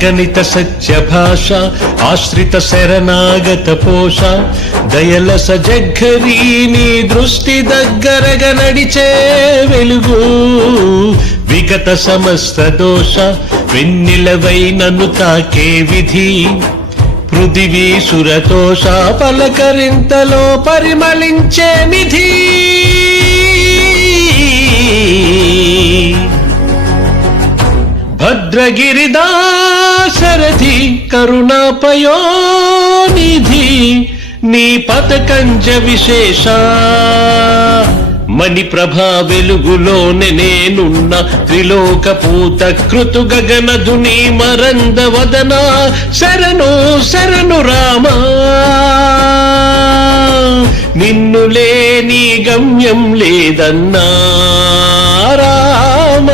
గణిత సత్య భాష ఆశ్రిత శరణాగత పోష దయలస జగ్గరీ నీ దృష్టి దగ్గరగా నడిచే వెలుగు విగత సమస్త దోష వెన్నెలవై నన్ను తాకే విధి పృథివీ సురతోష పలకరింతలో పరిమళించే నిధి భద్రగిరిదాశరథి కరుణాపయోనిధి నీ పదకంజ విశేష మణిప్రభా వెలుగులోనే నేనున్న త్రిలోక పూత కృతు గగనధుని మరంద వదన శరణు శరణు రామ నిన్ను లేని గమ్యం లేదన్నా రామ.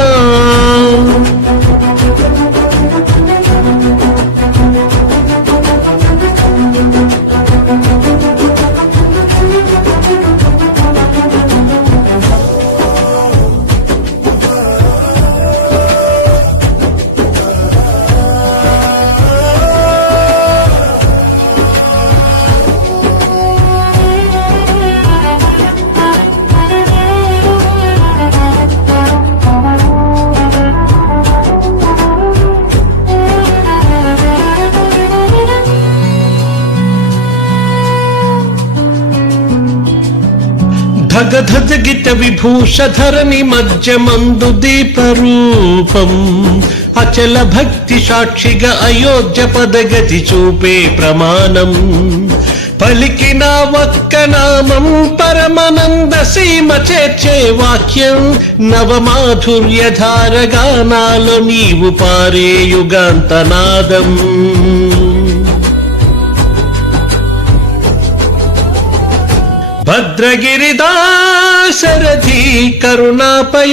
ధగధగిత విభూషధరణి మధ్యమందు దీపరూపం అచల భక్తి సాక్షిగా అయోధ్య పదగతి చూపే ప్రమాణం పలికిన ఒక్క నామం పరమానంద సీమ చేర్చే వాక్యం నవమాధుర్య ధారగానాలో నీవు పారే యుగాంతనాదం భద్రగిరిదాశరథి కరుణాపయోనిధి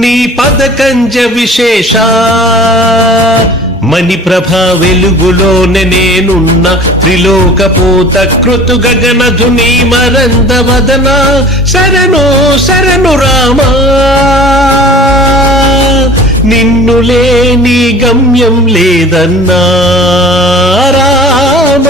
నీ పదకంజ విశేష మణిప్రభా వెలుగులోనే నేనున్న త్రిలోక పూత కృతు గగనధుని మరంద వదన శరణు శరణు రామ నిన్ను లేని గమ్యం లేదన్నా రామ.